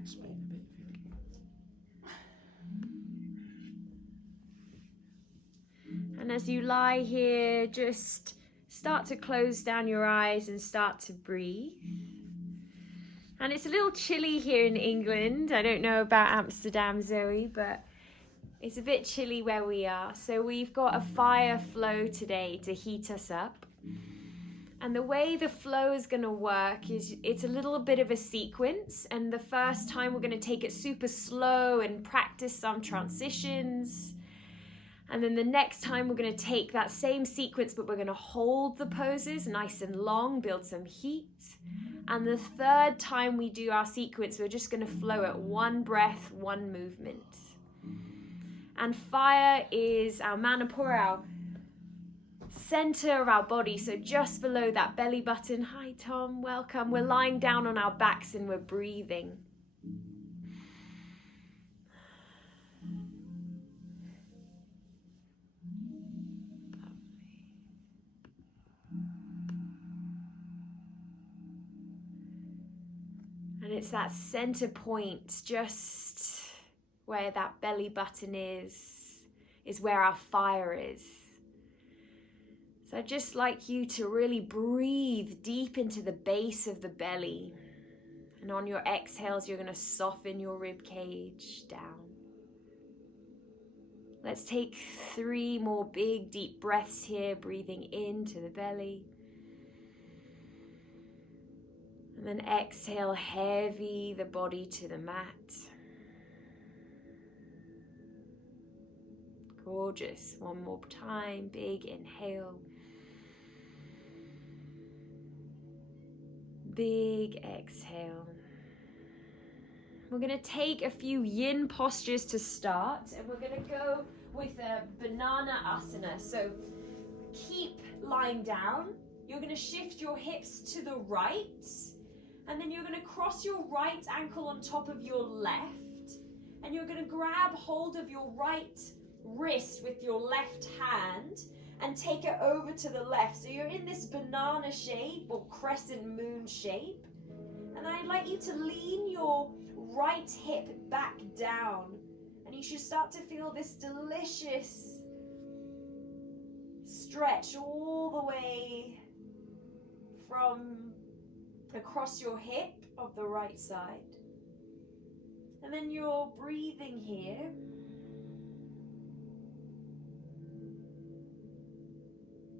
explain a bit if you can. And as you lie here, just start to close down your eyes and start to breathe. And it's a little chilly here in England. I don't know about Amsterdam, Zoe, but it's a bit chilly where we are. So we've got a fire flow today to heat us up. And the way the flow is going to work is it's a little bit of a sequence. And the first time we're going to take it super slow and practice some transitions. And then the next time we're going to take that same sequence, but we're going to hold the poses nice and long, build some heat. And the third time we do our sequence, we're just going to flow at one breath, one movement. And fire is our Manipura, our center of our body, so just below that belly button. Hi Tom, welcome. We're lying down on our backs and we're breathing. And it's that center point, just where that belly button is where our fire is. So I'd just like you to really breathe deep into the base of the belly. And on your exhales, you're going to soften your rib cage down. Let's take 3 more big, deep breaths here, breathing into the belly. And then exhale, heavy the body to the mat. Gorgeous. One more time, big inhale. Big exhale. We're going to take a few yin postures to start, and we're going to go with a banana asana. So keep lying down. You're going to shift your hips to the right, and then you're going to cross your right ankle on top of your left, and you're going to grab hold of your right wrist with your left hand and take it over to the left. So you're in this banana shape or crescent moon shape. And I'd like you to lean your right hip back down. And you should start to feel this delicious stretch all the way from across your hip of the right side. And then you're breathing here.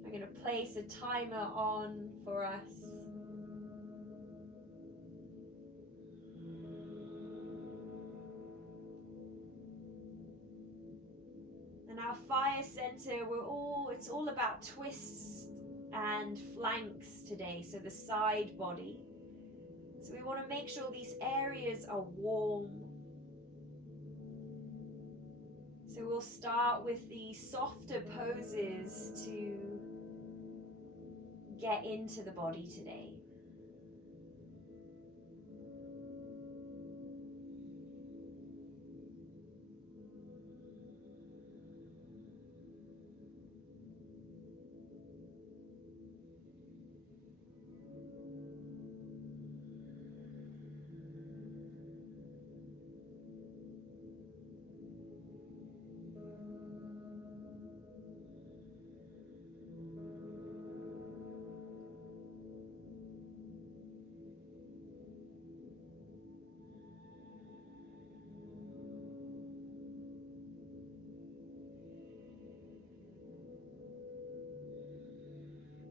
I'm going to place a timer on for us. And our fire center, it's all about twists and flanks today, so the side body. So we want to make sure these areas are warm. So we'll start with the softer poses to get into the body today.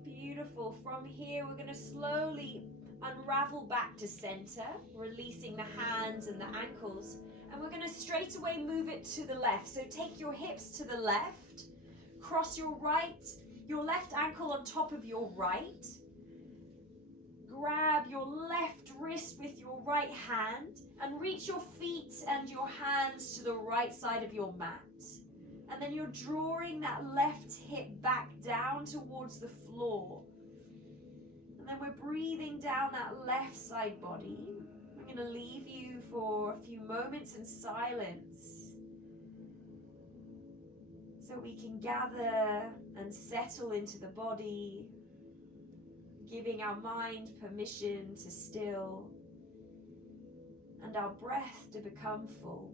Beautiful. From here, we're going to slowly unravel back to center, releasing the hands and the ankles. And we're going to straight away move it to the left. So take your hips to the left, cross your left ankle on top of your right. Grab your left wrist with your right hand and reach your feet and your hands to the right side of your mat. And then you're drawing that left hip back down towards the floor. And then we're breathing down that left side body. I'm going to leave you for a few moments in silence so we can gather and settle into the body, giving our mind permission to still and our breath to become full.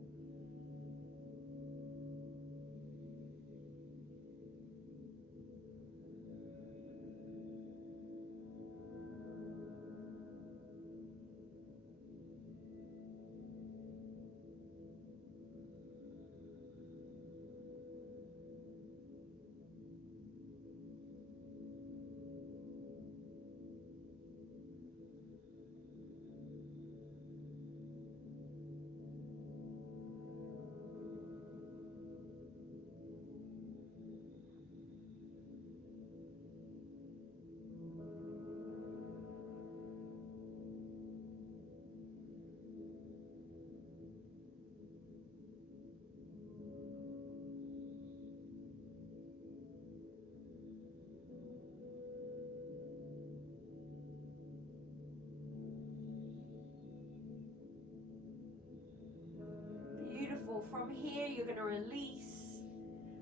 Beautiful. From here, you're going to release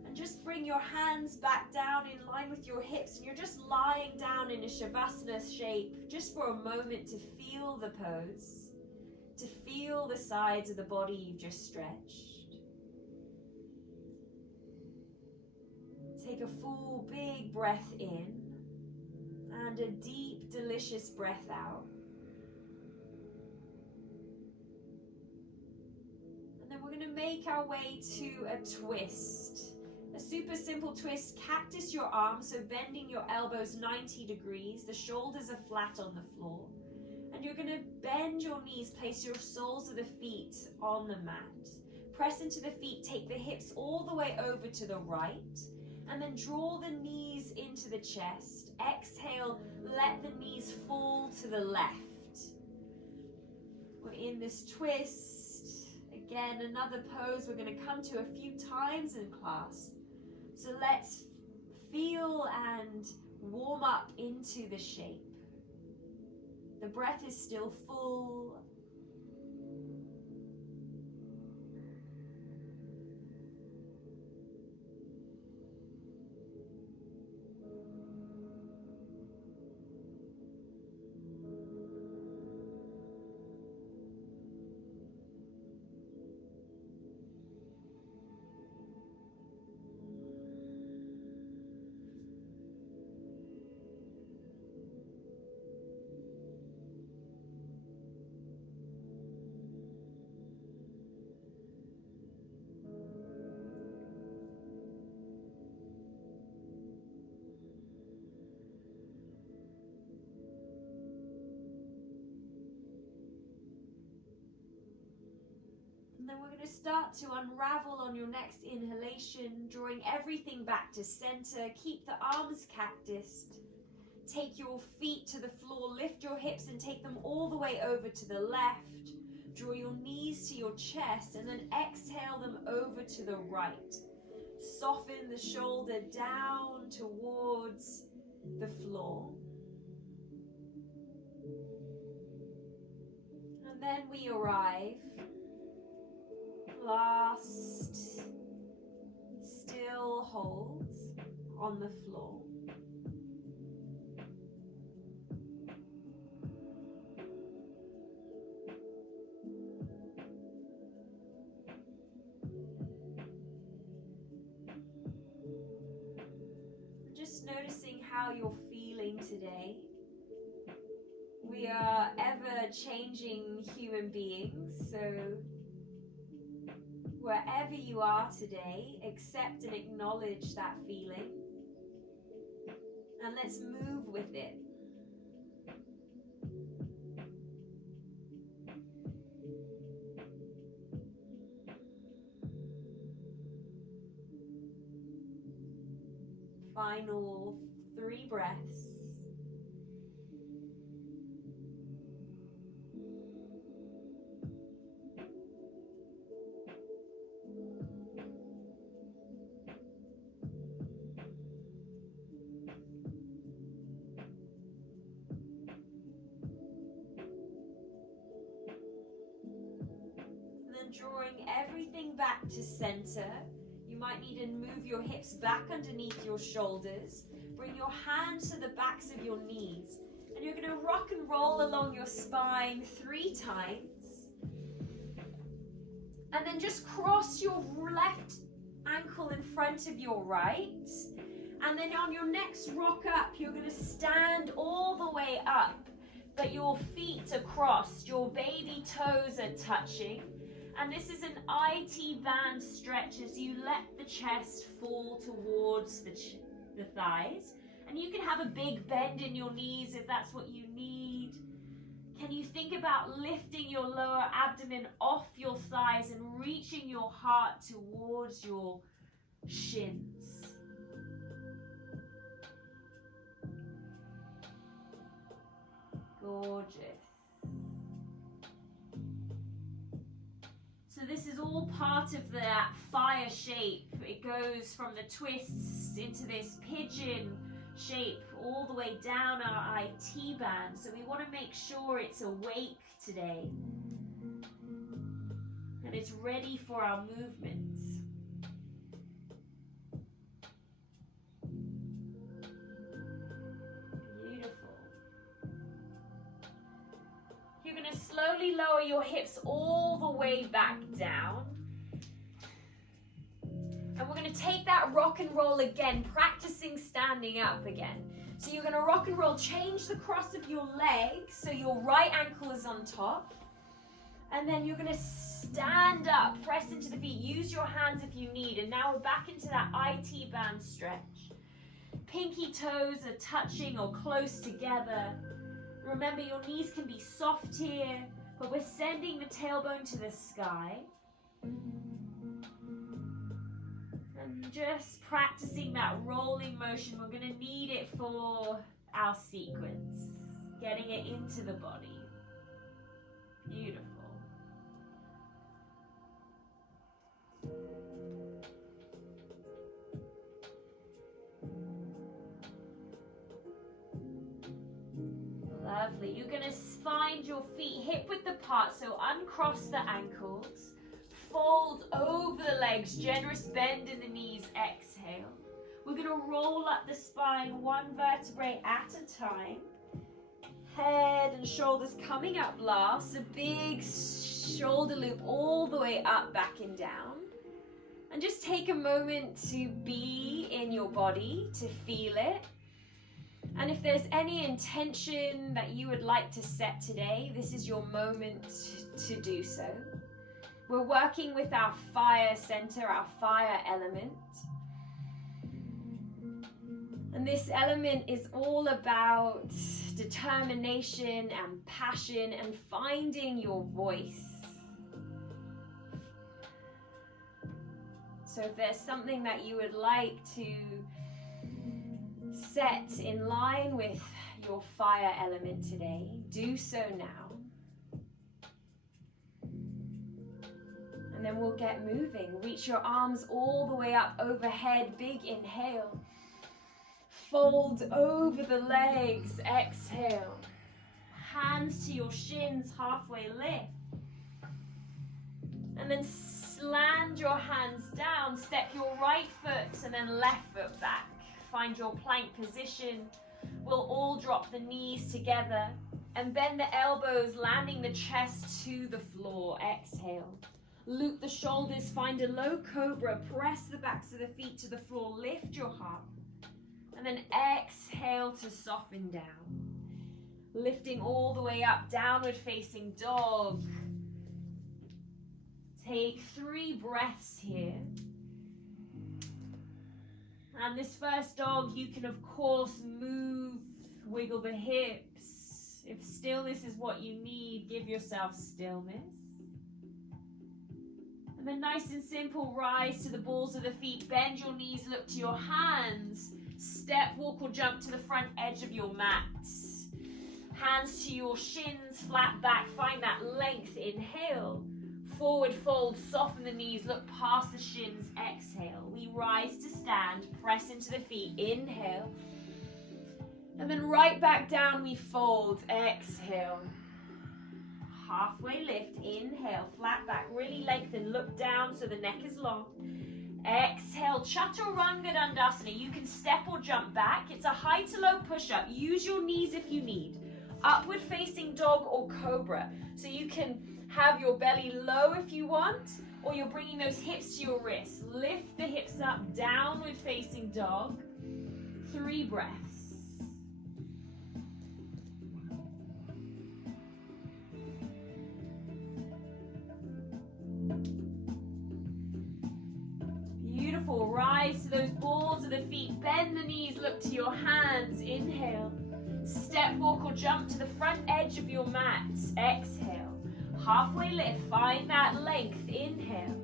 and just bring your hands back down in line with your hips, and you're just lying down in a Shavasana shape just for a moment to feel the pose, to feel the sides of the body you've just stretched. Take a full big breath in and a deep, delicious breath out. We're going to make our way to a twist. A super simple twist. Cactus your arms, so bending your elbows 90 degrees. The shoulders are flat on the floor. And you're going to bend your knees, place your soles of the feet on the mat. Press into the feet, take the hips all the way over to the right. And then draw the knees into the chest. Exhale, let the knees fall to the left. We're in this twist. Again, another pose we're going to come to a few times in class. So let's feel and warm up into the shape. The breath is still full. And then we're going to start to unravel on your next inhalation, drawing everything back to center. Keep the arms cactused. Take your feet to the floor, lift your hips and take them all the way over to the left. Draw your knees to your chest and then exhale them over to the right. Soften the shoulder down towards the floor. And then we arrive. Last still hold on the floor. Just noticing how you're feeling today. We are ever changing human beings, so wherever you are today, accept and acknowledge that feeling. And let's move with it. Final 3 breaths. Drawing everything back to center. You might need to move your hips back underneath your shoulders. Bring your hands to the backs of your knees. And you're going to rock and roll along your spine 3 times. And then just cross your left ankle in front of your right. And then on your next rock up, you're going to stand all the way up, but your feet are crossed, your baby toes are touching. And this is an IT band stretch as you let the chest fall towards the thighs. And you can have a big bend in your knees if that's what you need. Can you think about lifting your lower abdomen off your thighs and reaching your heart towards your shins? Gorgeous. So this is all part of that fire shape. It goes from the twists into this pigeon shape all the way down our IT band. So we want to make sure it's awake today and it's ready for our movements. Beautiful. You're going to slowly lower your hips all the way back down. And we're going to take that rock and roll again, practicing standing up again. So you're going to rock and roll, change the cross of your legs, so your right ankle is on top. And then you're going to stand up, press into the feet, use your hands if you need. And now we're back into that IT band stretch. Pinky toes are touching or close together. Remember, your knees can be soft here, but we're sending the tailbone to the sky. And just practicing that rolling motion. We're going to need it for our sequence. Getting it into the body. Beautiful. Lovely. You're going to find your feet hip width apart, so uncross the ankles. Fold over the legs, generous bend in the knees, exhale. We're going to roll up the spine one vertebrae at a time. Head and shoulders coming up last, a big shoulder loop all the way up, back and down. And just take a moment to be in your body, to feel it. And if there's any intention that you would like to set today, this is your moment to do so. We're working with our fire center, our fire element. And this element is all about determination and passion and finding your voice. So if there's something that you would like to set in line with your fire element today, do so now. And then we'll get moving. Reach your arms all the way up overhead. Big inhale. Fold over the legs. Exhale. Hands to your shins, halfway lift. And then land your hands down. Step your right foot and then left foot back. Find your plank position. We'll all drop the knees together and bend the elbows, landing the chest to the floor. Exhale. Loop the shoulders, find a low cobra, press the backs of the feet to the floor, lift your heart. And then exhale to soften down. Lifting all the way up, downward facing dog. Take 3 breaths here. And this first dog, you can of course move, wiggle the hips. If stillness is what you need, give yourself stillness. And then nice and simple, rise to the balls of the feet, bend your knees, look to your hands. Step, walk or jump to the front edge of your mat. Hands to your shins, flat back, find that length, inhale. Forward fold, soften the knees, look past the shins, exhale. We rise to stand, press into the feet, inhale. And then right back down we fold, exhale. Halfway lift, inhale, flat back, really lengthen, look down so the neck is long. Exhale, Chaturanga Dandasana. You can step or jump back. It's a high to low push-up. Use your knees if you need. Upward facing dog or cobra. So you can have your belly low if you want, or you're bringing those hips to your wrists. Lift the hips up, downward facing dog. 3 breaths. Beautiful. Rise to those balls of the feet. Bend the knees, look to your hands. Inhale. Step, walk, or jump to the front edge of your mat. Exhale. Halfway lift. Find that length. Inhale.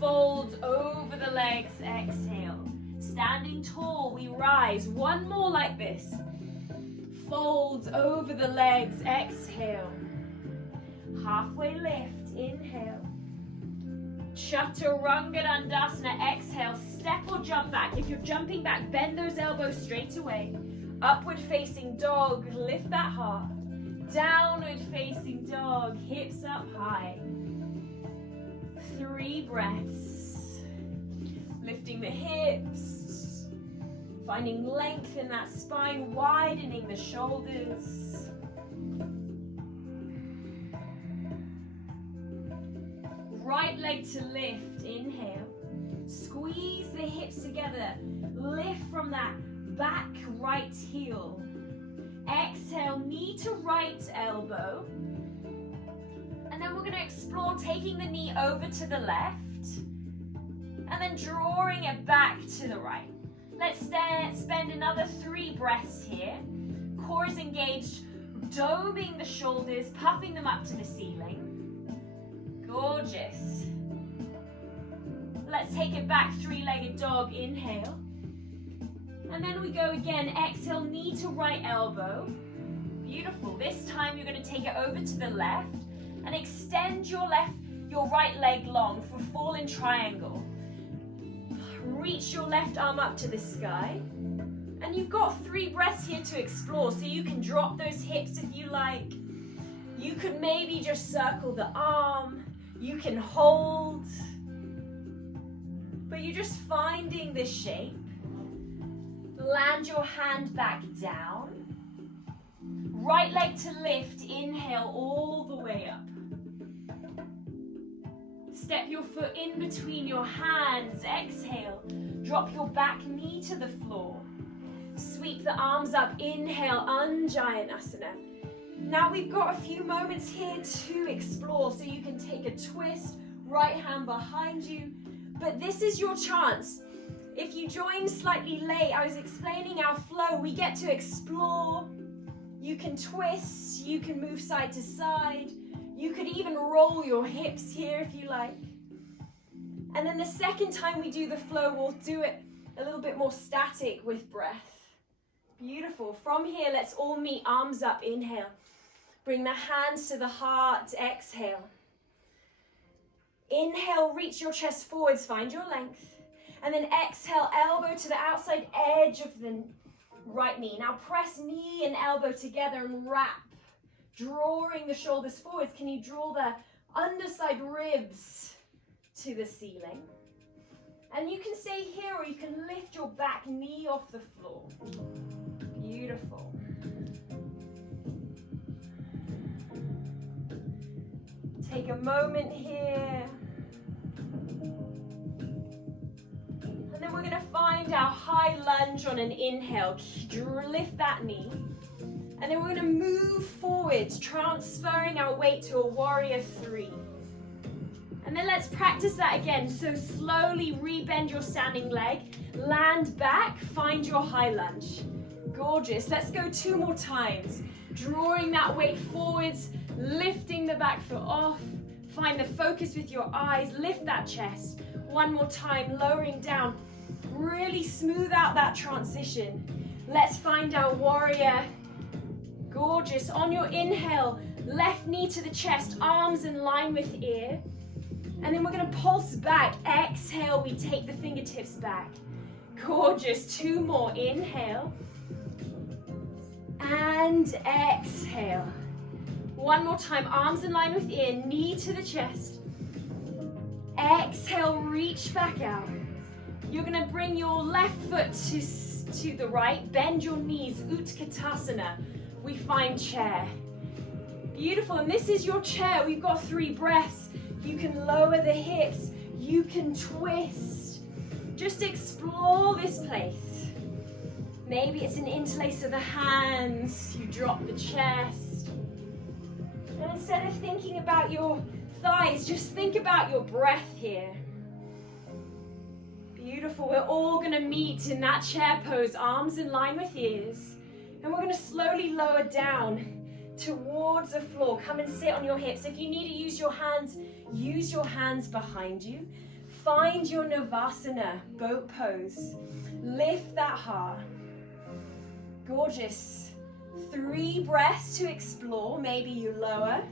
Fold over the legs. Exhale. Standing tall, we rise. One more like this. Fold over the legs. Exhale. Halfway lift. Inhale. Chaturanga Dandasana. Exhale. Step or jump back. If you're jumping back, bend those elbows straight away. Upward facing dog. Lift that heart. Downward facing dog. Hips up high. 3 breaths. Lifting the hips. Finding length in that spine. Widening the shoulders. Right leg to lift. Inhale. Squeeze the hips together. Lift from that back right heel. Exhale, knee to right elbow. And then we're going to explore taking the knee over to the left. And then drawing it back to the right. Let's spend another 3 breaths here. Core is engaged, doming the shoulders, puffing them up to the ceiling. Gorgeous. Let's take it back, 3-legged dog. Inhale. And then we go again. Exhale, knee to right elbow. Beautiful. This time you're going to take it over to the left and extend your right leg long for fallen triangle. Reach your left arm up to the sky. And you've got 3 breaths here to explore, so you can drop those hips if you like. You could maybe just circle the arm. You can hold. But you're just finding this shape. Land your hand back down. Right leg to lift. Inhale all the way up. Step your foot in between your hands. Exhale. Drop your back knee to the floor. Sweep the arms up. Inhale, Anjayanasana. Now we've got a few moments here to explore, so you can take a twist, right hand behind you. But this is your chance. If you joined slightly late, I was explaining our flow. We get to explore. You can twist, you can move side to side. You could even roll your hips here if you like. And then the second time we do the flow, we'll do it a little bit more static with breath. Beautiful. From here, let's all meet, arms up. Inhale. Bring the hands to the heart. Exhale. Inhale, reach your chest forwards, find your length. And then exhale, elbow to the outside edge of the right knee. Now press knee and elbow together and wrap, drawing the shoulders forwards. Can you draw the underside ribs to the ceiling? And you can stay here, or you can lift your back knee off the floor. Beautiful. Take a moment here. And then we're going to find our high lunge on an inhale. Lift that knee. And then we're going to move forwards, transferring our weight to a warrior 3. And then let's practice that again. So slowly rebend your standing leg, land back, find your high lunge. Gorgeous. Let's go 2 more times. Drawing that weight forwards, lifting the back foot off. Find the focus with your eyes, lift that chest. 1 more time, lowering down. Really smooth out that transition. Let's find our warrior. Gorgeous. On your inhale, left knee to the chest, arms in line with ear. And then we're going to pulse back. Exhale, we take the fingertips back. Gorgeous. 2 more. Inhale. And exhale. 1 more time. Arms in line with ear. Knee to the chest. Exhale, reach back out. You're going to bring your left foot to the right. Bend your knees. Utkatasana. We find chair. Beautiful. And this is your chair. We've got 3 breaths. You can lower the hips. You can twist. Just explore this place. Maybe it's an interlace of the hands. You drop the chest. And instead of thinking about your thighs, just think about your breath here. Beautiful. We're all going to meet in that chair pose, arms in line with ears. And we're going to slowly lower down towards the floor. Come and sit on your hips. If you need to use your hands behind you. Find your Navasana, boat pose. Lift that heart. Gorgeous. 3 breaths to explore. Maybe you lower.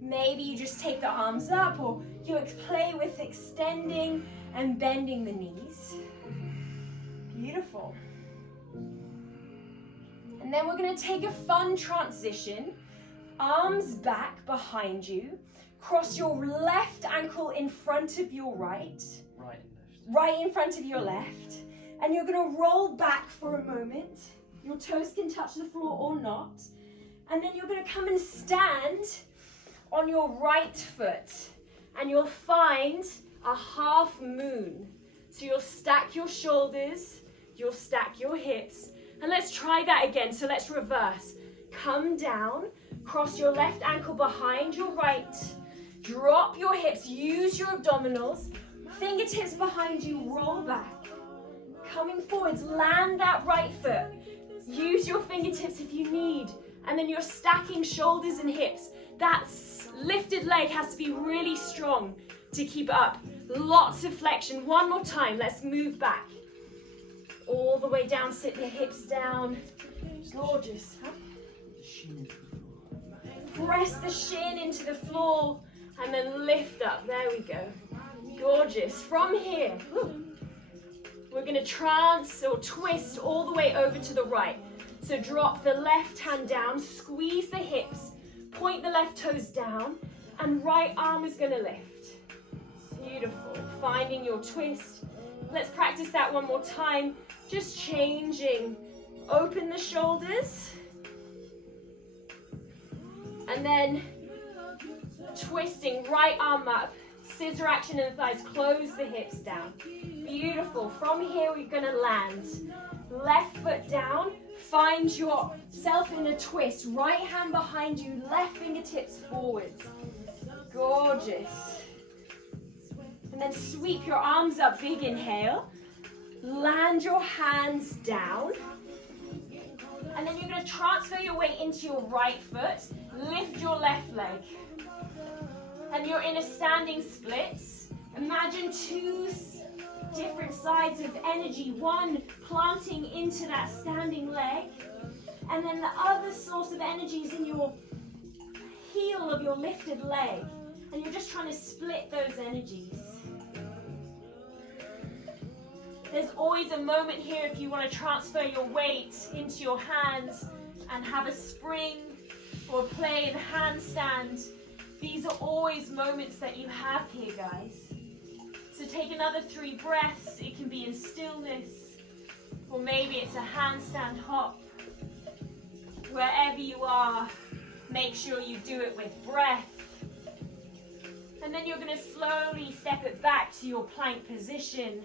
Maybe you just take the arms up, or you play with extending and bending the knees. Beautiful. And then we're going to take a fun transition. Arms back behind you. Cross your left ankle in front of your right. Right and left. Right in front of your left. And you're going to roll back for a moment. Your toes can touch the floor or not. And then you're going to come and stand on your right foot. And you'll find a half moon. So you'll stack your shoulders. You'll stack your hips. And let's try that again. So let's reverse. Come down. Cross your left ankle behind your right. Drop your hips. Use your abdominals. Fingertips behind you. Roll back. Coming forwards. Land that right foot. Use your fingertips if you need. And then you're stacking shoulders and hips. That lifted leg has to be really strong to keep up. Lots of flexion. One more time. Let's move back. All the way down. Sit the hips down. Gorgeous. Huh? Press the shin into the floor and then lift up. There we go. Gorgeous. From here, we're going to trance or twist all the way over to the right. So drop the left hand down, squeeze the hips, point the left toes down, and right arm is going to lift. Beautiful. Finding your twist. Let's practice that one more time. Just changing. Open the shoulders. And then twisting, right arm up, scissor action in the thighs, close the hips down. Beautiful. From here we're going to land. Left foot down, find yourself in a twist. Right hand behind you, left fingertips forwards. Gorgeous. And then sweep your arms up, big inhale. Land your hands down. And then you're going to transfer your weight into your right foot. Lift your left leg. And you're in a standing split. Imagine 2 different sides of energy. One planting into that standing leg. And then the other source of energy is in your heel of your lifted leg. And you're just trying to split those energies. There's always a moment here if you want to transfer your weight into your hands and have a spring or play in handstand. These are always moments that you have here, guys. So take another 3 breaths. It can be in stillness, or maybe it's a handstand hop. Wherever you are, make sure you do it with breath. And then you're going to slowly step it back to your plank position.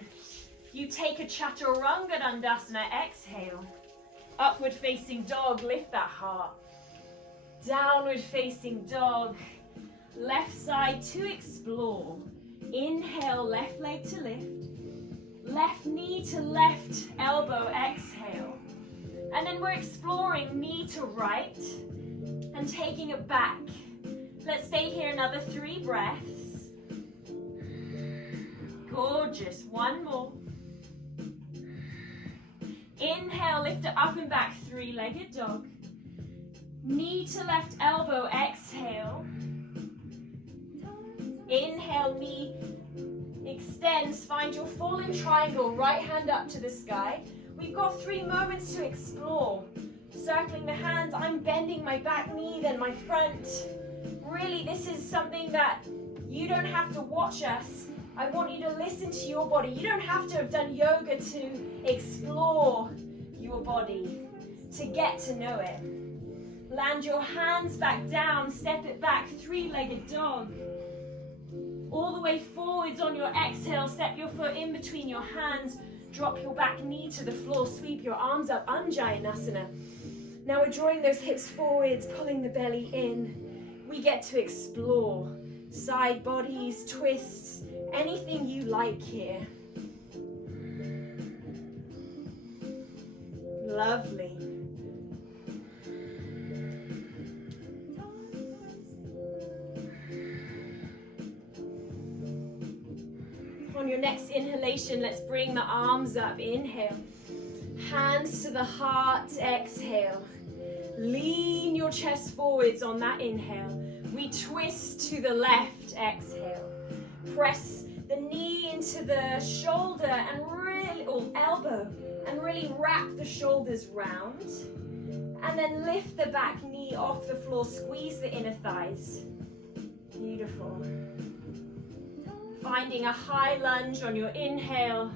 You take a Chaturanga Dandasana, exhale. Upward facing dog, lift that heart. Downward facing dog. Left side to explore. Inhale, left leg to lift. Left knee to left elbow, exhale. And then we're exploring knee to right and taking it back. Let's stay here another 3 breaths. Gorgeous. One more. Inhale, lift it up and back, 3-legged dog. Knee to left elbow, exhale. Inhale, knee extends, find your fallen triangle, right hand up to the sky. We've got 3 moments to explore. Circling the hands, I'm bending my back knee, then my front. Really, this is something that you don't have to watch us. I want you to listen to your body. You don't have to have done yoga to explore your body, to get to know it. Land your hands back down, step it back, 3-legged dog. all the way forwards on your exhale. Step your foot in between your hands. Drop your back knee to the floor. Sweep your arms up, Anjayanasana. Now we're drawing those hips forwards, pulling the belly in. We get to explore side bodies, twists, anything you like here. Lovely. On your next inhalation, let's bring the arms up. Inhale. Hands to the heart. Exhale. Lean your chest forwards on that inhale. We twist to the left. Exhale. Press the knee into the shoulder and really, or elbow, and really wrap the shoulders round. And then lift the back knee off the floor. Squeeze the inner thighs. Beautiful. Finding a high lunge on your inhale.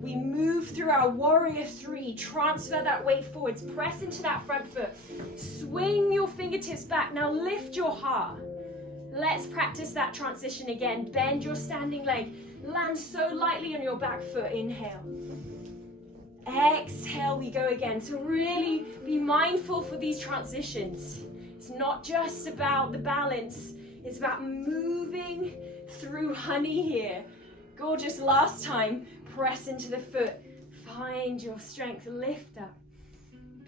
We move through our warrior three. Transfer that weight forwards. Press into that front foot. Swing your fingertips back. Now lift your heart. Let's practice that transition again. Bend your standing leg. Land so lightly on your back foot. Inhale. Exhale, we go again. So really be mindful for these transitions. It's not just about the balance. It's about moving through honey here. Gorgeous. Last time, press into the foot. Find your strength, lift up.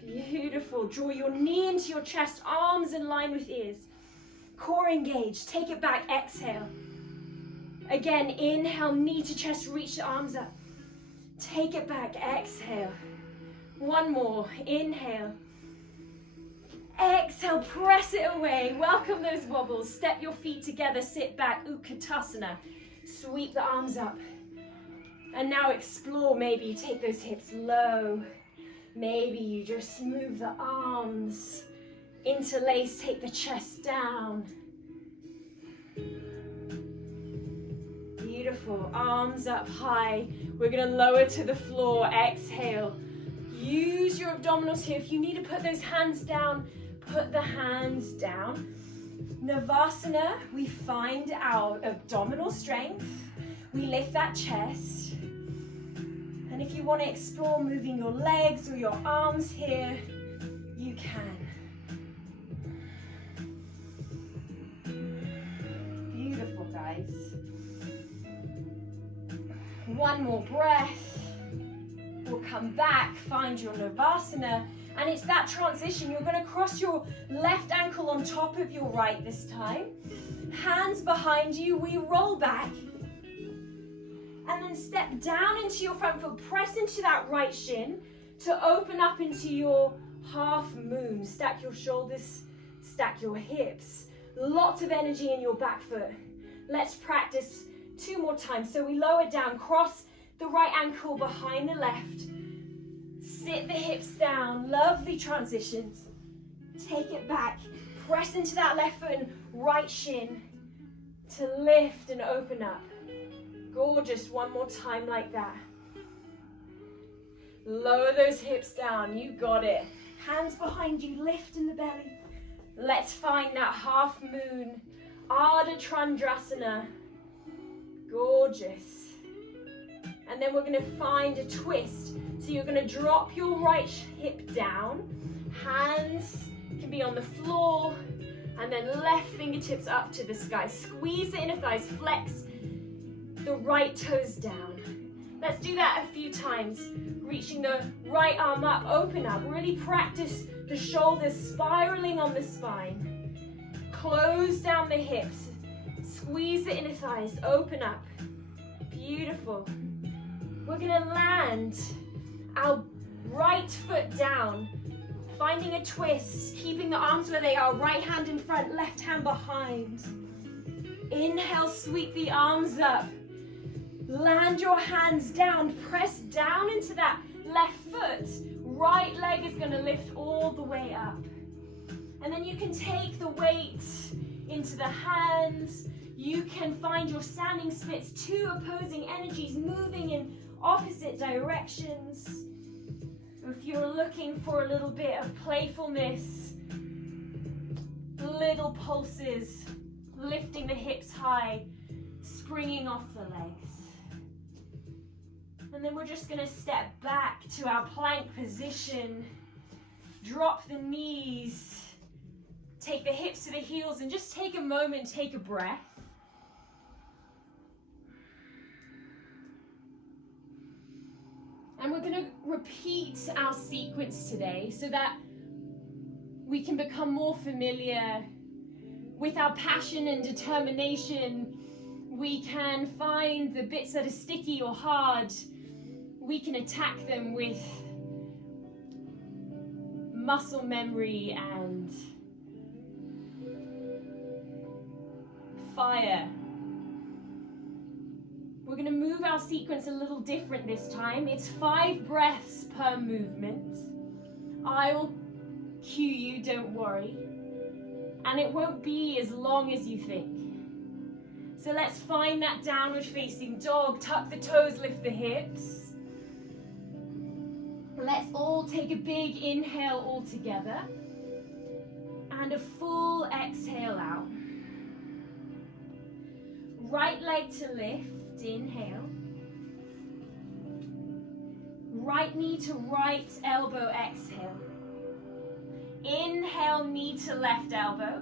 Beautiful. Draw your knee into your chest, arms in line with ears. Core engaged, take it back, exhale. Again, inhale, knee to chest, reach the arms up. Take it back, exhale. One more, inhale. Exhale, press it away. Welcome those wobbles. Step your feet together, sit back, Utkatasana. Sweep the arms up. And now explore, maybe you take those hips low. Maybe you just move the arms. Interlace, take the chest down. Beautiful, arms up high. We're gonna lower to the floor, exhale. Use your abdominals here. If you need to put those hands down, put the hands down. Navasana, we find our abdominal strength. We lift that chest. And if you want to explore moving your legs or your arms here, you can. Beautiful, guys. One more breath. We'll come back, find your Navasana. And it's that transition. You're going to cross your left ankle on top of your right this time. Hands behind you. We roll back. And then step down into your front foot. Press into that right shin to open up into your half moon. Stack your shoulders, stack your hips. Lots of energy in your back foot. Let's practice 2 more times. So we lower down, cross the right ankle behind the left. Sit the hips down, lovely transitions. Take it back, press into that left foot and right shin to lift and open up. Gorgeous, one more time like that. Lower those hips down, you got it. Hands behind you, lift in the belly. Let's find that half moon, Ardha Chandrasana. Gorgeous. And then we're gonna find a twist. So you're going to drop your right hip down, hands can be on the floor, and then left fingertips up to the sky. Squeeze the inner thighs, flex the right toes down. Let's do that a few times. Reaching the right arm up, open up. Really practice the shoulders spiraling on the spine. Close down the hips. Squeeze the inner thighs, open up. Beautiful. We're going to land our right foot down, finding a twist, keeping the arms where they are, right hand in front, left hand behind. Inhale, sweep the arms up. Land your hands down, press down into that left foot. Right leg is gonna lift all the way up. And then you can take the weight into the hands. You can find your standing splits, 2 opposing energies moving in opposite directions. If you're looking for a little bit of playfulness, little pulses, lifting the hips high, springing off the legs. And then we're just going to step back to our plank position. Drop the knees. Take the hips to the heels and just take a moment, take a breath. And we're going to repeat our sequence today so that we can become more familiar with our passion and determination. We can find the bits that are sticky or hard. We can attack them with muscle memory and fire. We're going to move our sequence a little different this time. It's 5 breaths per movement. I'll cue you, don't worry. And it won't be as long as you think. So let's find that downward facing dog. Tuck the toes, lift the hips. Let's all take a big inhale all together. And a full exhale out. Right leg to lift, inhale. Right knee to right elbow, exhale. Inhale, knee to left elbow.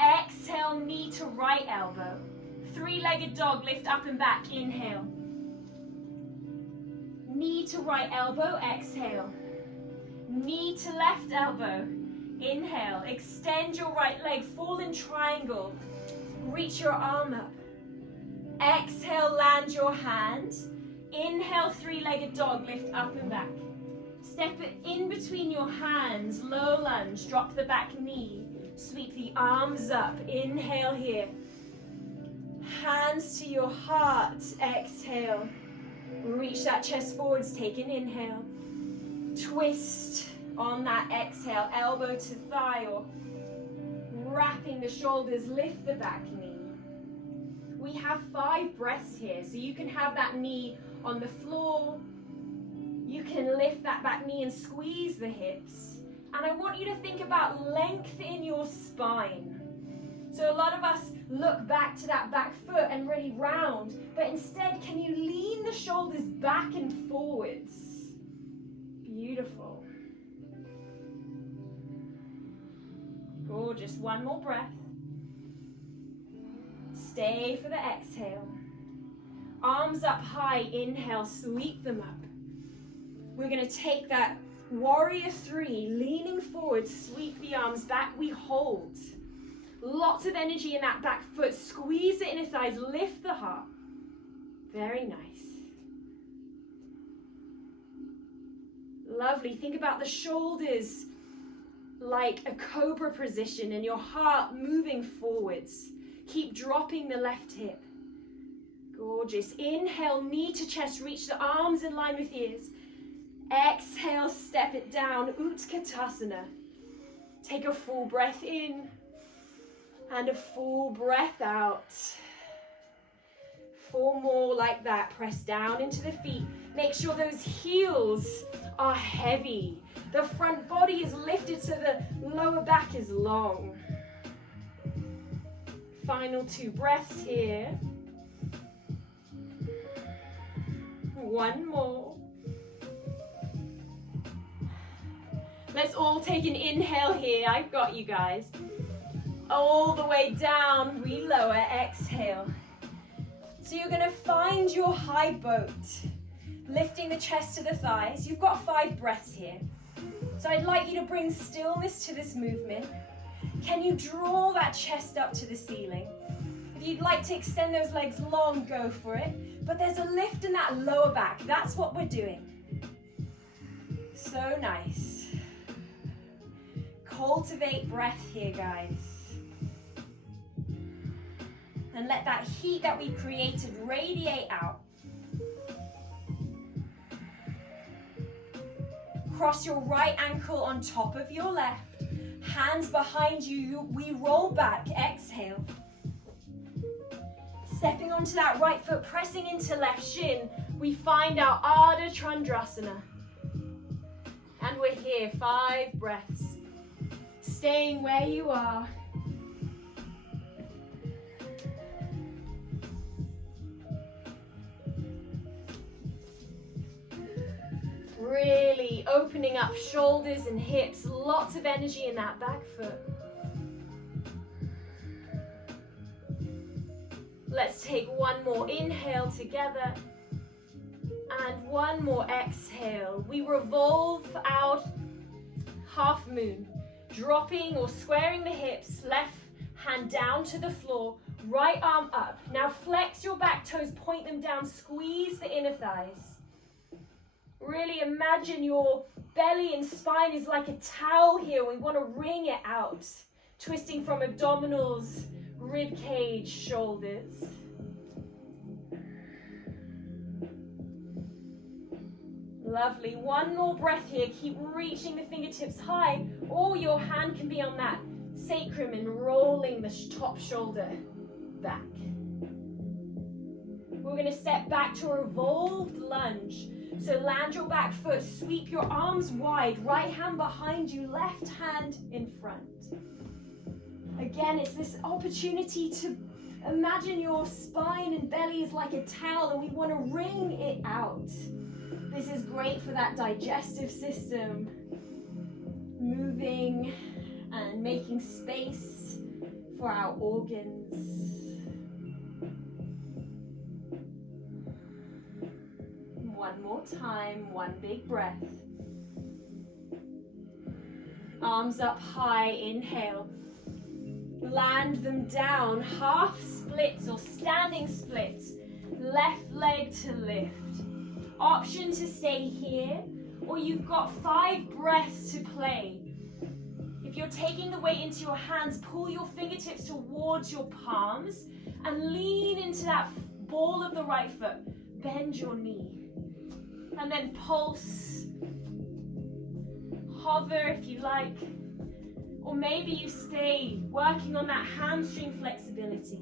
Exhale, knee to right elbow. 3-legged dog, lift up and back, inhale. Knee to right elbow, exhale. Knee to left elbow, inhale. Extend your right leg, fall in triangle. Reach your arm up. Exhale, land your hand. Inhale, 3-legged dog, lift up and back. Step it in between your hands, low lunge, drop the back knee. Sweep the arms up, inhale here. Hands to your heart, exhale. Reach that chest forwards, take an inhale. Twist on that exhale, elbow to thigh or wrapping the shoulders, lift the back knee. We have 5 breaths here, so you can have that knee on the floor. You can lift that back knee and squeeze the hips. And I want you to think about length in your spine. So a lot of us look back to that back foot and really round, but instead, can you lean the shoulders back and forwards? Beautiful. Gorgeous. One more breath. Stay for the exhale. Arms up high, inhale, sweep them up. We're going to take that warrior 3, leaning forward, sweep the arms back, we hold. Lots of energy in that back foot, squeeze the inner thighs, lift the heart. Very nice. Lovely. Think about the shoulders like a cobra position and your heart moving forwards. Keep dropping the left hip. Gorgeous. Inhale, knee to chest, reach the arms in line with ears. Exhale, step it down, Utkatasana. Take a full breath in and a full breath out. 4 more like that. Press down into the feet. Make sure those heels are heavy. The front body is lifted so the lower back is long. Final 2 breaths here. 1 more. Let's all take an inhale here. I've got you guys. All the way down, we lower, exhale. So you're going to find your high boat, lifting the chest to the thighs. You've got 5 breaths here. So I'd like you to bring stillness to this movement. Can you draw that chest up to the ceiling? If you'd like to extend those legs long, go for it. But there's a lift in that lower back. That's what we're doing. So nice. Cultivate breath here, guys. And let that heat that we created radiate out. Cross your right ankle on top of your left. Hands behind you. We roll back. Exhale. Stepping onto that right foot, pressing into left shin. We find our Ardha Chandrasana. And we're here. 5 breaths. Staying where you are. Really opening up shoulders and hips, lots of energy in that back foot. Let's take one more inhale together and one more exhale. We revolve out half moon, dropping or squaring the hips, left hand down to the floor, right arm up. Now flex your back toes, point them down, squeeze the inner thighs. Really imagine your belly and spine is like a towel here. We want to wring it out, twisting from abdominals, rib cage, shoulders. Lovely. One more breath here. Keep reaching the fingertips high, or your hand can be on that sacrum and rolling the top shoulder back. We're going to step back to a revolved lunge. So land your back foot, sweep your arms wide, right hand behind you, left hand in front. Again, it's this opportunity to imagine your spine and belly is like a towel and we want to wring it out. This is great for that digestive system, moving and making space for our organs. One more time, one big breath. Arms up high, inhale. Land them down, half splits or standing splits. Left leg to lift. Option to stay here, or you've got 5 breaths to play. If you're taking the weight into your hands, pull your fingertips towards your palms and lean into that ball of the right foot. Bend your knee. And then pulse, hover if you like, or maybe you stay working on that hamstring flexibility.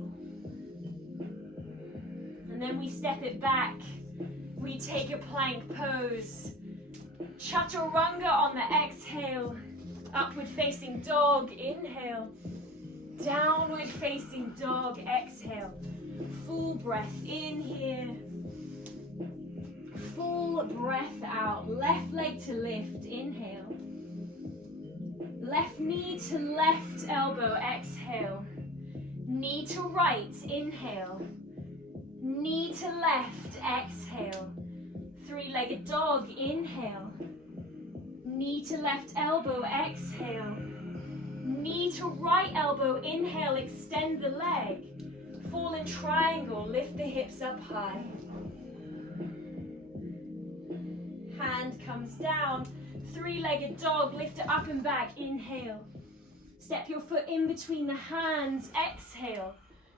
And then we step it back, we take a plank pose, chaturanga on the exhale, upward facing dog, inhale, downward facing dog, exhale, full breath in here. Full breath out, left leg to lift, inhale. Left knee to left elbow, exhale. Knee to right, inhale. Knee to left, exhale. 3-legged dog, inhale. Knee to left elbow, exhale. Knee to right elbow, inhale, extend the leg. Fallen triangle, lift the hips up high. Hand comes down, 3-legged dog, lift it up and back, inhale. Step your foot in between the hands, exhale.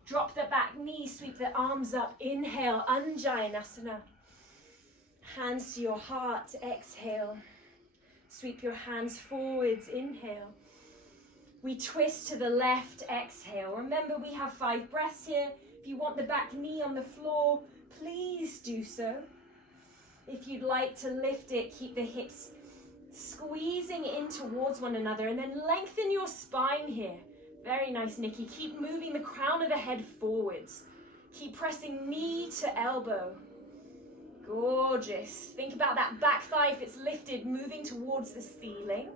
Drop the back knee, sweep the arms up, inhale, Anjayanasana. Hands to your heart, exhale. Sweep your hands forwards, inhale. We twist to the left, exhale. Remember, we have 5 breaths here. If you want the back knee on the floor, please do so. If you'd like to lift it, keep the hips squeezing in towards one another and then lengthen your spine here. Very nice, Nikki. Keep moving the crown of the head forwards. Keep pressing knee to elbow. Gorgeous. Think about that back thigh if it's lifted, moving towards the ceiling.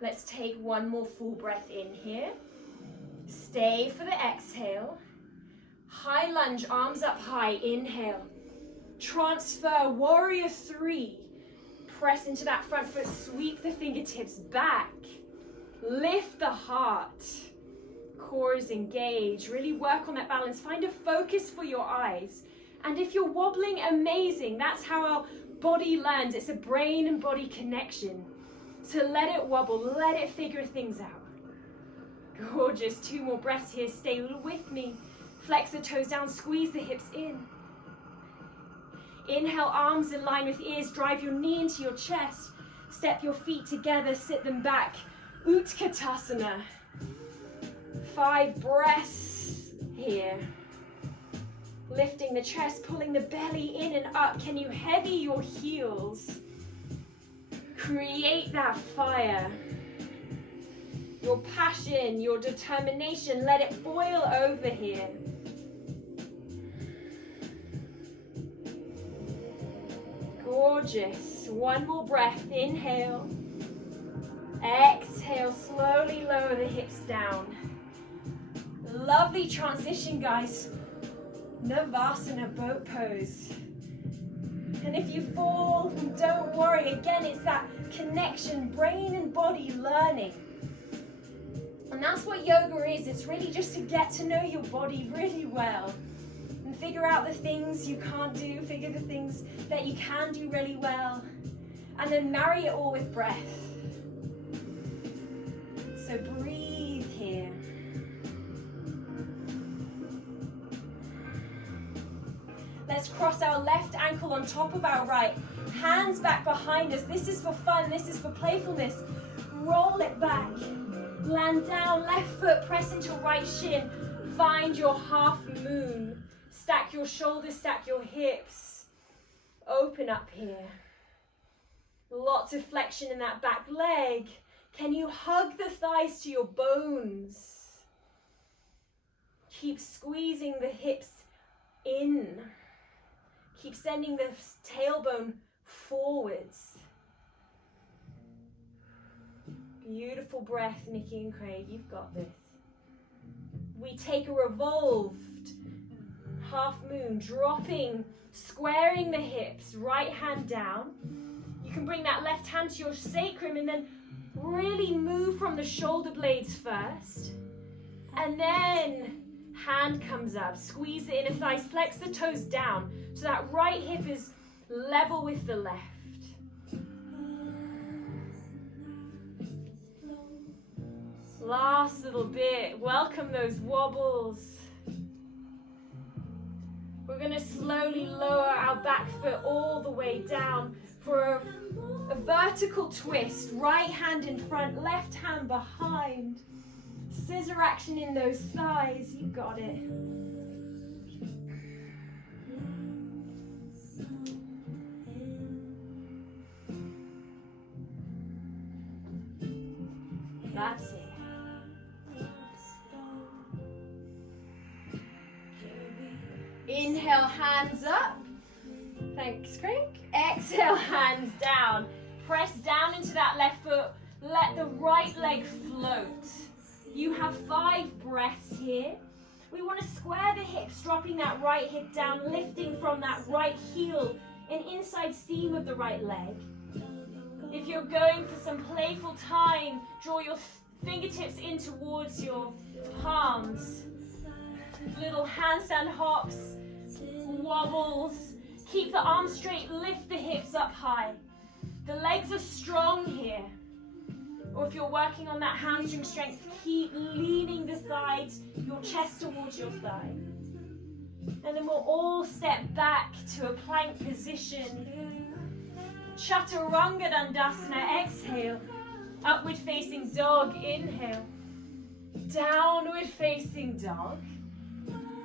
Let's take one more full breath in here. Stay for the exhale. High lunge, arms up high, inhale. Transfer, warrior 3. Press into that front foot, sweep the fingertips back. Lift the heart. Core is engaged. Really work on that balance. Find a focus for your eyes. And if you're wobbling, amazing. That's how our body learns. It's a brain and body connection. So let it wobble, let it figure things out. Gorgeous. 2 more breaths here. Stay with me. Flex the toes down, squeeze the hips in. Inhale, arms in line with ears. Drive your knee into your chest. Step your feet together, sit them back. Utkatasana. 5 breaths here. Lifting the chest, pulling the belly in and up. Can you heavy your heels? Create that fire. Your passion, your determination, let it boil over here. Gorgeous. One more breath. Inhale. Exhale. Slowly lower the hips down. Lovely transition, guys. Navasana, boat pose. And if you fall, don't worry. Again, it's that connection, brain and body learning. And that's what yoga is. It's really just to get to know your body really well. And figure out the things you can't do, figure the things that you can do really well. And then marry it all with breath. So breathe here. Let's cross our left ankle on top of our right. Hands back behind us. This is for fun. This is for playfulness. Roll it back. Land down, left foot, press into right shin. Find your half moon. Stack your shoulders, stack your hips. Open up here. Lots of flexion in that back leg. Can you hug the thighs to your bones? Keep squeezing the hips in. Keep sending the tailbone forwards. Beautiful breath, Nikki and Craig, you've got this. We take a revolved half moon, dropping, squaring the hips, right hand down. You can bring that left hand to your sacrum and then really move from the shoulder blades first. And then hand comes up, squeeze the inner thighs, flex the toes down so that right hip is level with the left. Last little bit, welcome those wobbles. We're going to slowly lower our back foot all the way down for a vertical twist. Right hand in front, left hand behind. Scissor action in those thighs, you got it. That's it. Inhale, hands up. Thanks, Craig. Exhale, hands down. Press down into that left foot. Let the right leg float. You have 5 breaths here. We want to square the hips, dropping that right hip down, lifting from that right heel and inside seam of the right leg. If you're going for some playful time, draw your fingertips in towards your palms. Little handstand hops, wobbles. Keep the arms straight, lift the hips up high. The legs are strong here. Or if you're working on that hamstring strength, keep leaning the thighs, your chest towards your thigh. And then we'll all step back to a plank position. Chaturanga Dandasana, exhale. Upward facing dog, inhale. Downward facing dog.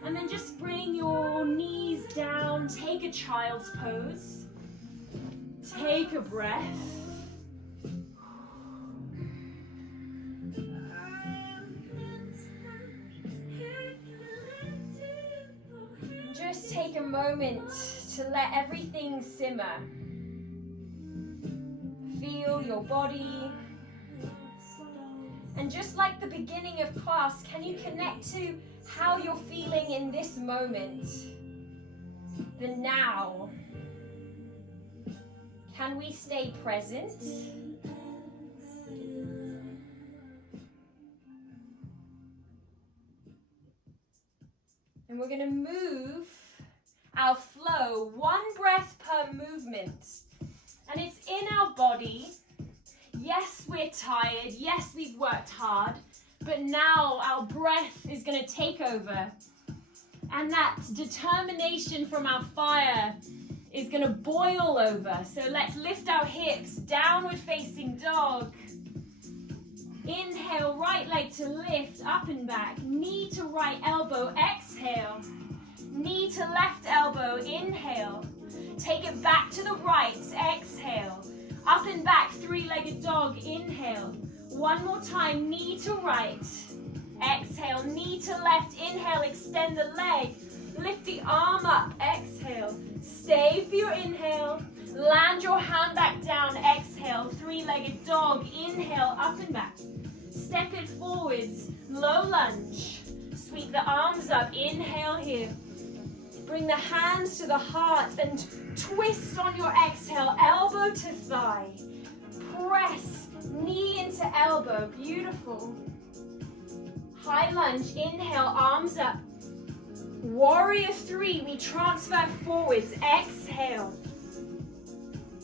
And then just bring your knees down, take a child's pose. Take a breath. Just take a moment to let everything simmer. Feel your body. And just like the beginning of class, can you connect to how you're feeling in this moment? The now. Can we stay present? And we're going to move our flow, 1 breath per movement. And it's in our body. Yes, we're tired. Yes, we've worked hard. But now our breath is going to take over. And that determination from our fire is going to boil over. So let's lift our hips, downward facing dog. Inhale, right leg to lift, up and back. Knee to right elbow, exhale. Knee to left elbow, inhale. Take it back to the right, exhale. Up and back, 3-legged dog, inhale. One more time, knee to right. Exhale, knee to left, inhale, extend the leg. Lift the arm up, exhale. Stay for your inhale. Land your hand back down, exhale, three-legged dog, inhale, up and back. Step it forwards, low lunge. Sweep the arms up, inhale here. Bring the hands to the heart and twist on your exhale, elbow to thigh. Press, knee into elbow, beautiful. High lunge, inhale, arms up. Warrior three, we transfer forwards, exhale.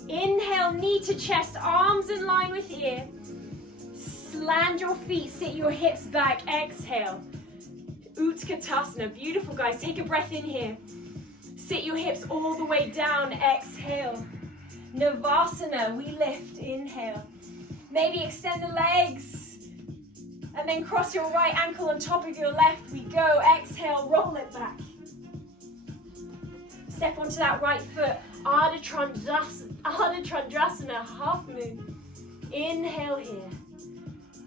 Inhale, knee to chest, arms in line with ear. Land your feet, sit your hips back, exhale. Utkatasana, beautiful guys, take a breath in here. Sit your hips all the way down, exhale. Navasana, we lift, inhale. Maybe extend the legs and then cross your right ankle on top of your left. We go, exhale, roll it back. Step onto that right foot, Ardha Chandrasana, half moon. Inhale here.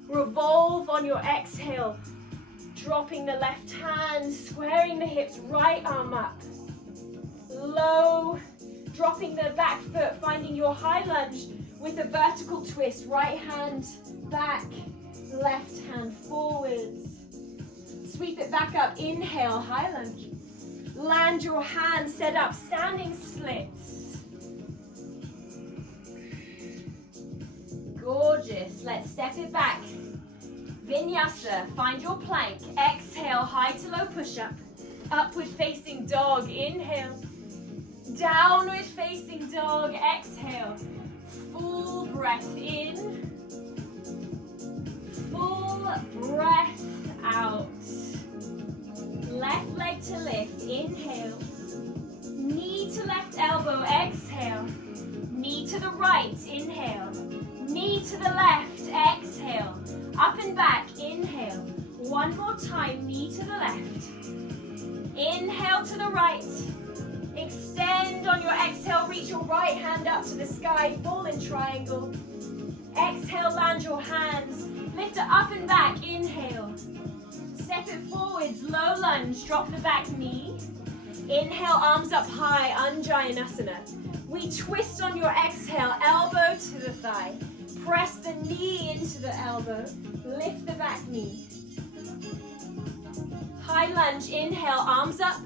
Revolve on your exhale, dropping the left hand, squaring the hips, right arm up. Low, dropping the back foot, finding your high lunge with a vertical twist. Right hand back, left hand forwards. Sweep it back up, inhale, high lunge. Land your hand, set up, standing splits. Gorgeous, let's step it back. Vinyasa, find your plank. Exhale, high to low push-up. Upward facing dog, inhale. Downward facing dog, exhale. Full breath in. Full breath out. Left leg to lift, inhale. Knee to left elbow, exhale. Knee to the right, inhale. Knee to the left, exhale. Up and back, inhale. One more time, knee to the left. Inhale to the right. Extend on your exhale, reach your right hand up to the sky, fall in triangle. Exhale, land your hands. Lift it up and back, inhale. Step it forwards, low lunge, drop the back knee. Inhale, arms up high, Anjayanasana. We twist on your exhale, elbow to the thigh. Press the knee into the elbow, lift the back knee. High lunge, inhale, arms up.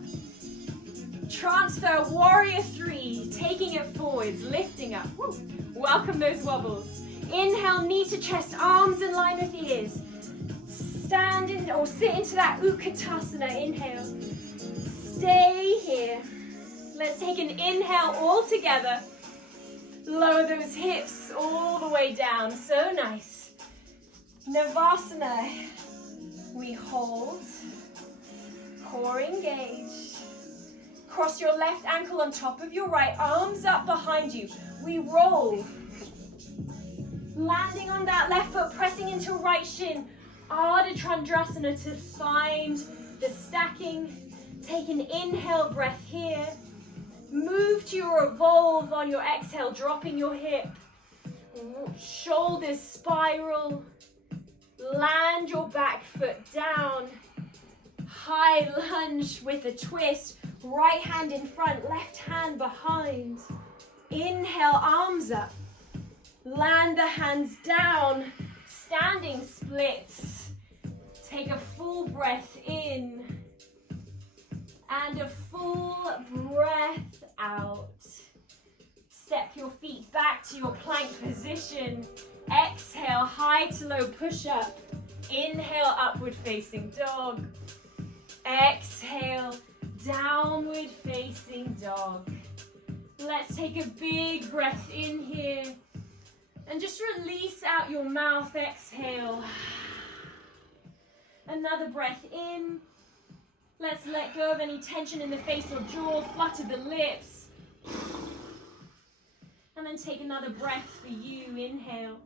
Transfer, warrior three, taking it forwards, lifting up. Woo. Welcome those wobbles. Inhale, knee to chest, arms in line with ears. Stand in or sit into that Utkatasana, inhale. Stay here. Let's take an inhale all together. Lower those hips all the way down, so nice. Navasana, we hold, core engaged. Cross your left ankle on top of your right, arms up behind you. We roll. Landing on that left foot, pressing into right shin. Ardha Chandrasana to find the stacking. Take an inhale breath here. Move to your revolve on your exhale, dropping your hip. Shoulders spiral. Land your back foot down. High lunge with a twist. Right hand in front, left hand behind. Inhale, arms up. Land the hands down. Standing splits. Take a full breath in. And a full breath out. Step your feet back to your plank position. Exhale, high to low push-up. Inhale, upward facing dog. Exhale, downward facing dog. Let's take a big breath in here. And just release out your mouth, exhale. Another breath in. Let's let go of any tension in the face or jaw, flutter the lips. And then take another breath for you, inhale.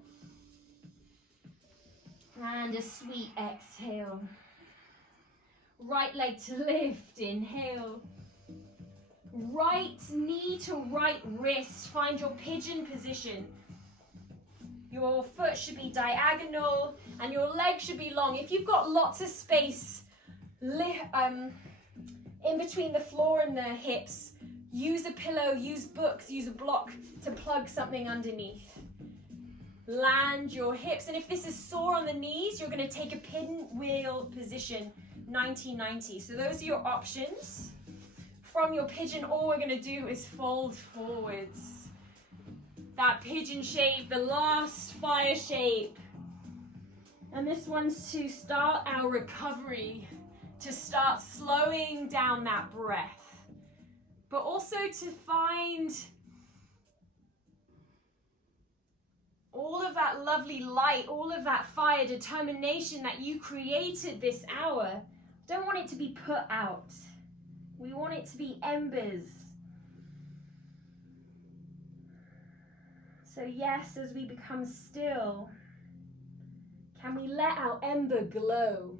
And a sweet exhale. Right leg to lift, inhale. Right knee to right wrist, find your pigeon position. Your foot should be diagonal and your leg should be long. If you've got lots of space in between the floor and the hips, Use a pillow, use books, use a block to plug something underneath. Land your hips, and if this is sore on the knees, you're going to take a pinwheel position, 90-90. So those are your options. From your pigeon, all we're going to do is fold forwards. That pigeon shape, the last fire shape. And this one's to start our recovery, to start slowing down that breath, but also to find all of that lovely light, all of that fire, determination that you created this hour. Don't want it to be put out. We want it to be embers. So yes, as we become still, can we let our ember glow?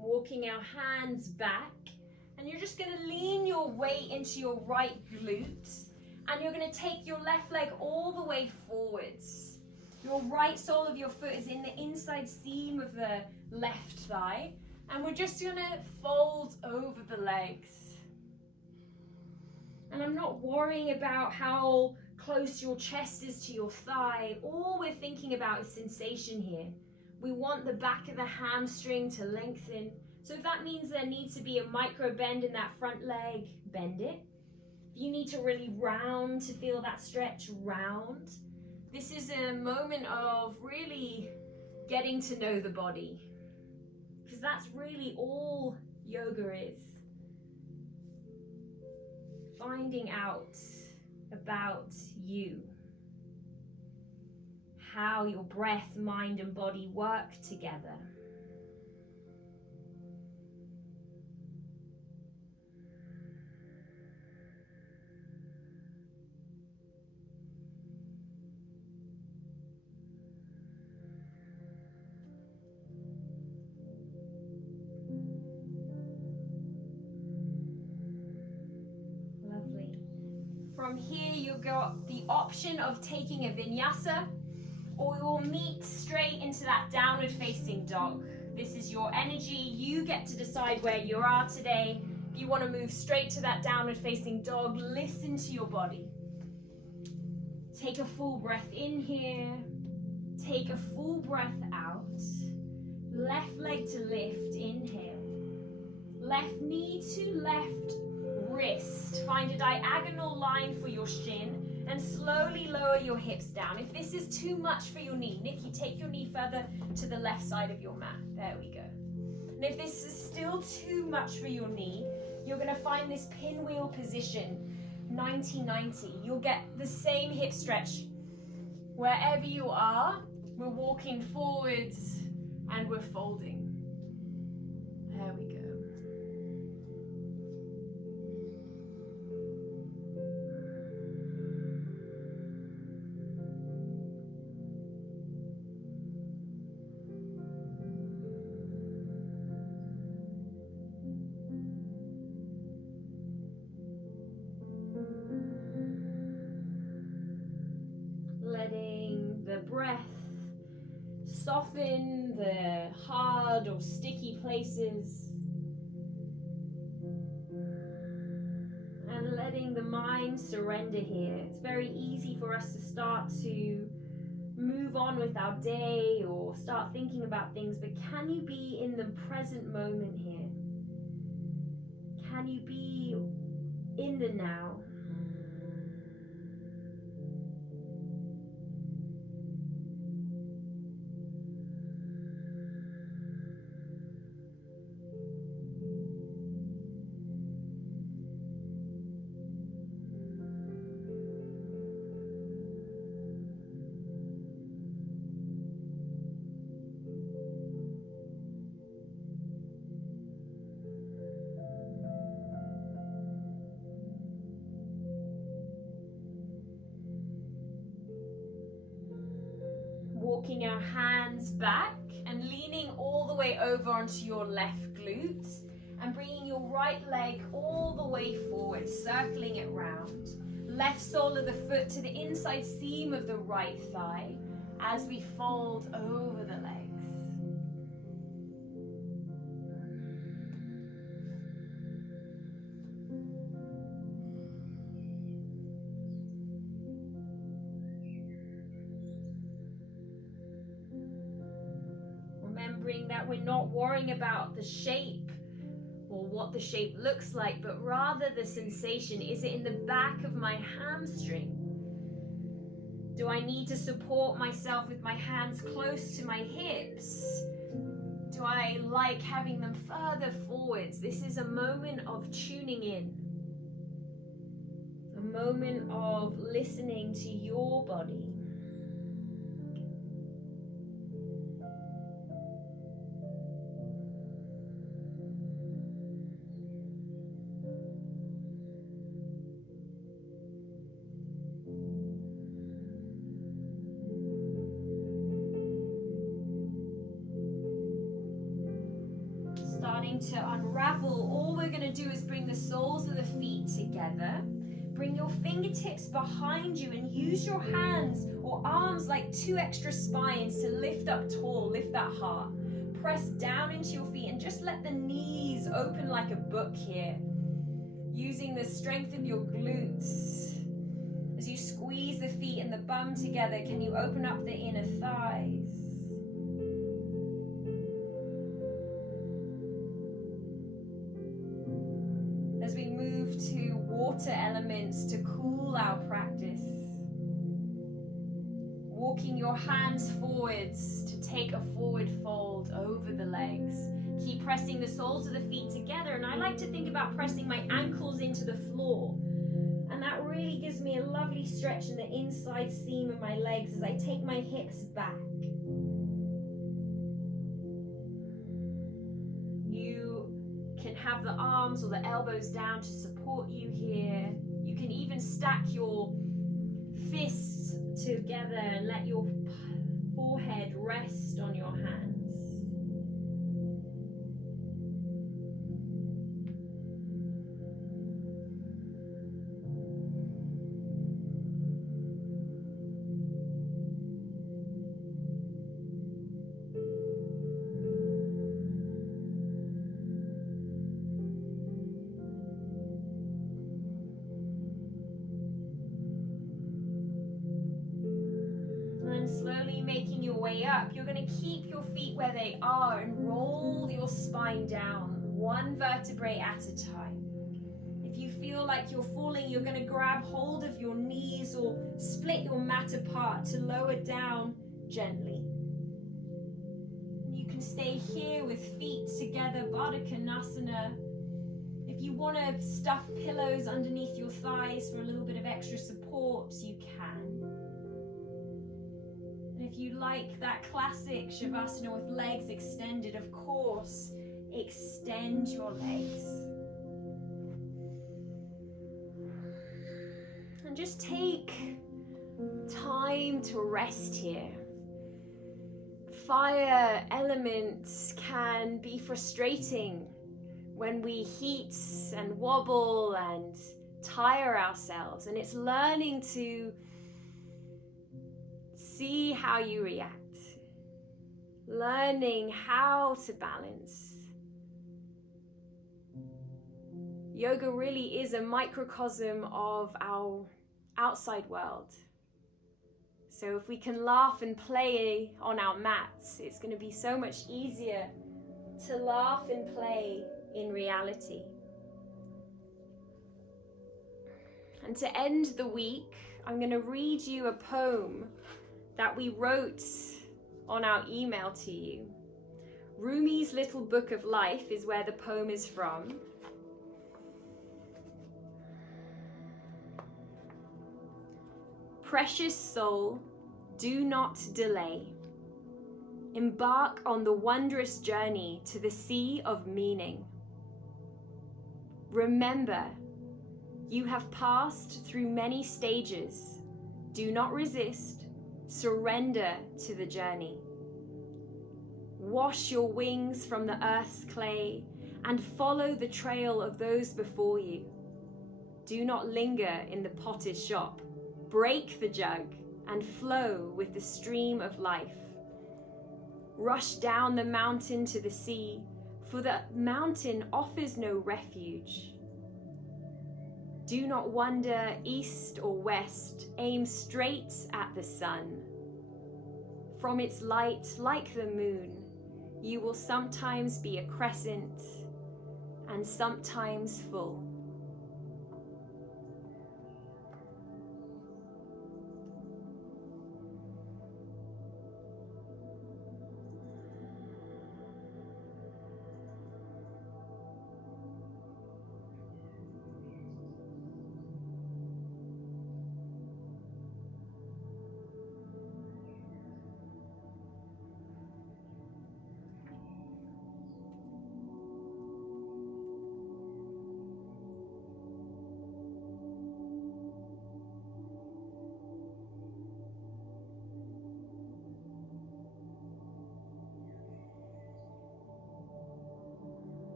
Walking our hands back, and you're just going to lean your weight into your right glute, and you're going to take your left leg all the way forwards. Your right sole of your foot is in the inside seam of the left thigh, and we're just going to fold over the legs. And I'm not worrying about how close your chest is to your thigh. All we're thinking about is sensation here. We want the back of the hamstring to lengthen. So if that means there needs to be a micro bend in that front leg, bend it. If you need to really round to feel that stretch, round. This is a moment of really getting to know the body, because that's really all yoga is. Finding out about you. How your breath, mind, and body work together. Lovely. From here, you've got the option of taking a vinyasa, or you'll meet straight into that downward facing dog. This is your energy. You get to decide where you are today. If you want to move straight to that downward facing dog, listen to your body. Take a full breath in here. Take a full breath out. Left leg to lift, inhale. Left knee to left wrist. Find a diagonal line for your shin. And slowly lower your hips down. If this is too much for your knee, Nikki, take your knee further to the left side of your mat. There we go. And if this is still too much for your knee, you're going to find this pinwheel position, 90-90. You'll get the same hip stretch. Wherever you are, we're walking forwards and we're folding. There we go. Letting the breath soften the hard or sticky places, and letting the mind surrender here. It's very easy for us to start to move on with our day or start thinking about things, but can you be in the present moment here? Can you be in the now? walking our hands back and leaning all the way over onto your left glute and bringing your right leg all the way forward, circling it round. Left sole of the foot to the inside seam of the right thigh as we fold over the legs. Remembering that we're not worrying about the shape or what the shape looks like, but rather the sensation. Is it in the back of my hamstring? Do I need to support myself with my hands close to my hips? Do I like having them further forwards? This is a moment of tuning in, a moment of listening to your body. Starting to unravel, all we're going to do is bring the soles of the feet together. Bring your fingertips behind you and use your hands or arms like two extra spines to lift up tall, lift that heart. Press down into your feet and just let the knees open like a book here. Using the strength of your glutes. As you squeeze the feet and the bum together, can you open up the inner thighs? As we move to water elements to cool our practice. Walking your hands forwards to take a forward fold over the legs. Keep pressing the soles of the feet together, and I like to think about pressing my ankles into the floor. And that really gives me a lovely stretch in the inside seam of my legs as I take my hips back. Can have the arms or the elbows down to support you here. You can even stack your fists together and let your forehead rest on your hands. Slowly making your way up, you're going to keep your feet where they are and roll your spine down, one vertebrae at a time. If you feel like you're falling, you're going to grab hold of your knees or split your mat apart to lower down gently. You can stay here with feet together, Baddha Konasana. If you want to stuff pillows underneath your thighs for a little bit of extra support, you can. If you like that classic Shavasana with legs extended, of course, extend your legs. And just take time to rest here. Fire elements can be frustrating when we heat and wobble and tire ourselves, and it's learning to see how you react, learning how to balance. Yoga really is a microcosm of our outside world. So if we can laugh and play on our mats, it's going to be so much easier to laugh and play in reality. And to end the week, I'm going to read you a poem that we wrote on our email to you. Rumi's Little Book of Life is where the poem is from. Precious soul, do not delay. Embark on the wondrous journey to the sea of meaning. Remember, you have passed through many stages. Do not resist. Surrender to the journey. Wash your wings from the earth's clay and follow the trail of those before you. Do not linger in the potter's shop. Break the jug and flow with the stream of life. Rush down the mountain to the sea, for the mountain offers no refuge. Do not wander east or west, aim straight at the sun. From its light, like the moon, you will sometimes be a crescent and sometimes full.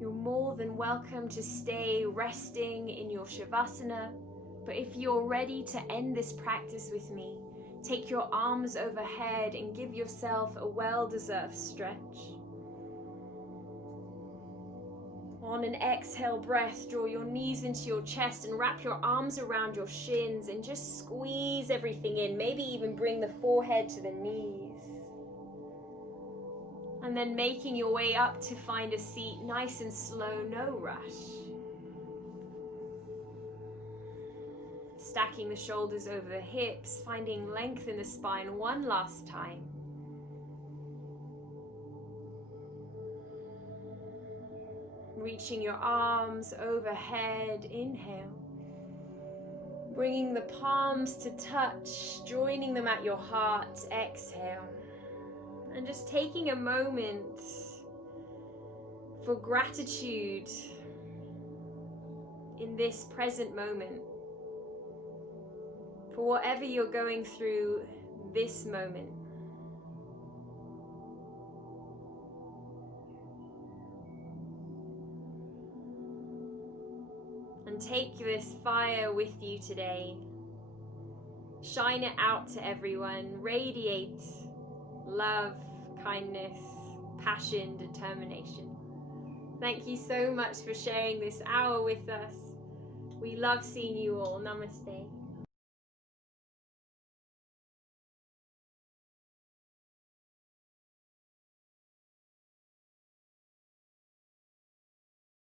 You're more than welcome to stay resting in your Shavasana, but if you're ready to end this practice with me, take your arms overhead and give yourself a well-deserved stretch. On an exhale breath, draw your knees into your chest and wrap your arms around your shins and just squeeze everything in, maybe even bring the forehead to the knees. And then making your way up to find a seat, nice and slow, no rush. Stacking the shoulders over the hips, finding length in the spine one last time. Reaching your arms overhead, inhale. Bringing the palms to touch, joining them at your heart, exhale. And just taking a moment for gratitude in this present moment, for whatever you're going through this moment. And take this fire with you today. Shine it out to everyone. Radiate love, kindness, passion, determination. Thank you so much for sharing this hour with us. We love seeing you all. Namaste.